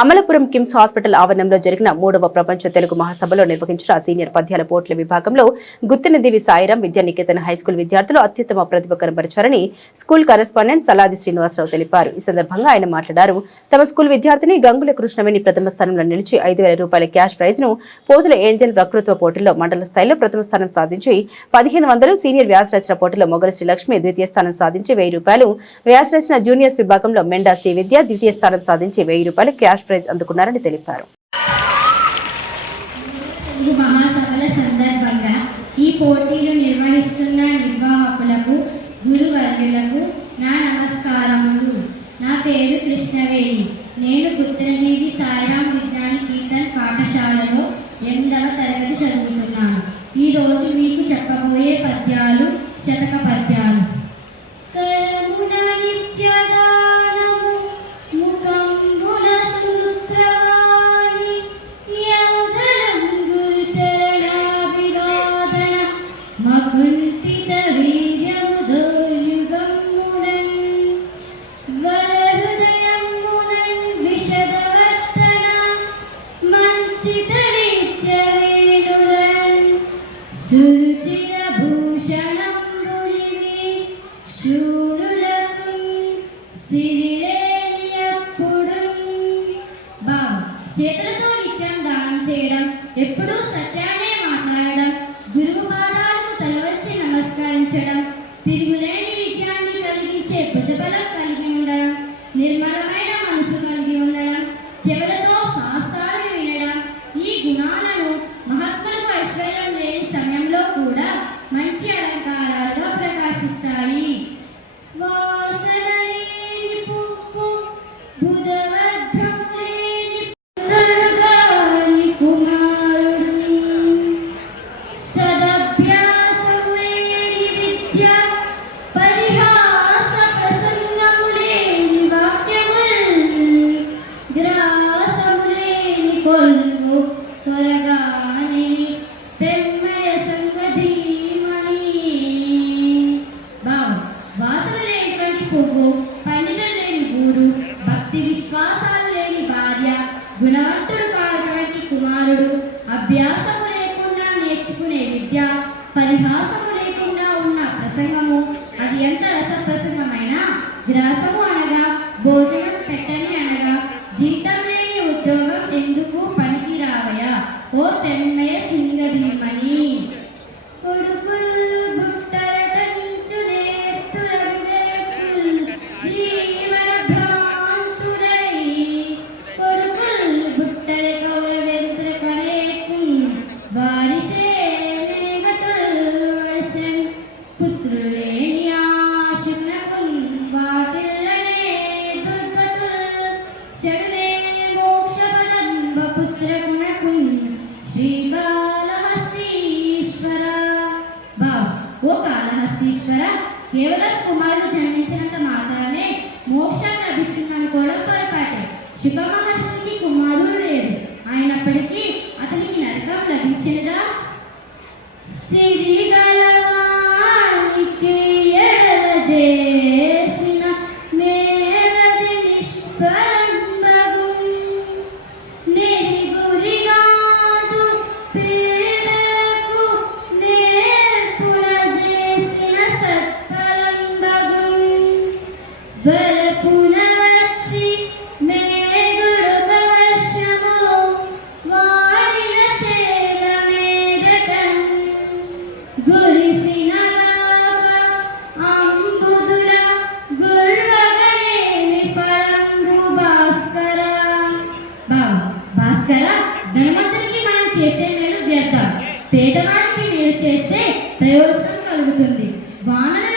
Amalapuram KIMS hospital ఆవరణంలో జరిగిన 3వ ప్రపంచ తెలుగు మహాసభలో నిర్వహించిన సీనియర్ పద్యాల పోట్ల విభాగంలో గుత్తినదివి సాయిరాం విద్యానికేతన్ హైస్కూల్ విద్యార్థులు అత్యుత్తమ ప్రతిభ కనబరిచారని స్కూల్ కరెస్పాండెంట్ సలాది శ్రీనివాసరావు తెలిపారు. ఈ సందర్భంగా ఆయన మాట్లాడారు. తమ స్కూల్ విద్యార్థిని గంగుల కృష్ణవేణి ప్రథమ స్థానంలో నిలిచి 5,000 రూపాయల క్యాష్ ప్రైజ్ ను పోతుల ఏంజల్ వక్తృత్వ పోటీల్లో మండల స్థాయిలో ప్రథమ స్థానం సాధించి 1,500 సీనియర్ వ్యాసరచన పోటీలో మొగల శ్రీలక్ష్మి ద్వితీయ స్థానం సాధించి 1,000 రూపాయలు, వ్యాసరచన జూనియర్స్ విభాగంలో మెండా శ్రీ విద్య ద్వితీయ స్థానం సాధించి 1,000 రూపాయలు క్యాష్ ప్రైజ్ అందుకున్నారని తెలిపారు. సందర్భంగా ఈ పోటీలు నిర్వహిస్తున్న నిర్వాహకులకు, గురువర్యులకు నా నమస్కారములు. నా పేరు కృష్ణవేణి. నేను గుత్తినదివి సాయిరాం విద్యానికేతన్ పాఠశాలలో 8వ తరగతి చదువుతున్నాను. ఈరోజు మీకు చెప్పబోయే పద్యాలు శతక పద్యాలు. చేతులతో నిత్యం దానం చేయడం, ఎప్పుడూ సత్యాన్నే మాట్లాడడం, గురువు పాదాలకు తలవంచి నమస్కరించడం, తిరుగులేని విజయాన్ని కలిగించే భుజబలం కలిగి ఉండడం, నిర్మలమైన మనసు కలిగి ఉండడం, చెవులతో శాస్త్రాన్ని వినడం, ఈ గుణాలను మహాత్ములకు ఐశ్వర్యం లేని సమయంలో కూడా మంచి అలంకారాలుగా ప్రకాశిస్తాయి. భక్తి విశ్వాసాలు లేని భార్య, గుణవంతుడు కానటువంటి కుమారుడు, అభ్యాసము లేకుండా నేర్చుకునే విద్య, పరిహాసము లేకుండా ఉన్న ప్రసంగము, అది ఎంత రసప్రసంగమైనా గ్రాసము అనగా భోజనం పెట్టని అనగా జీతం లేని ఉద్యోగం ఎందుకు పనికి రావయా ఓ పెమ్మయ సింగధీమణి. కేవలం కుమారుడు జన్మించినంత మాత్రమే మోక్షం లభిస్తుందని కూడా పొరపాటే. శుభ మహర్షికి కుమారుడు లేరు, అయినప్పటికీ అతనికి నరకం లభించినదా? సిరిగలవానికి ఎడలజేసిన మేలది నిష్ఫలంబగు, నిగురిగాదు పేదలకు నేర్పున చేసిన సత్ఫలంబగు, వరపున వచ్చి మేగుడు భవశ్యము వాడిన చేల మేదటం, గురిసిన అంబుదుల గుర్వగనేని పరంగు భాస్కర. భాస్కర, ధనవంతునికి మనం చేసే మేలు వ్యర్థం, పేదవానికి మేలు చేస్తే ప్రయోజనం కలుగుతుంది. వానర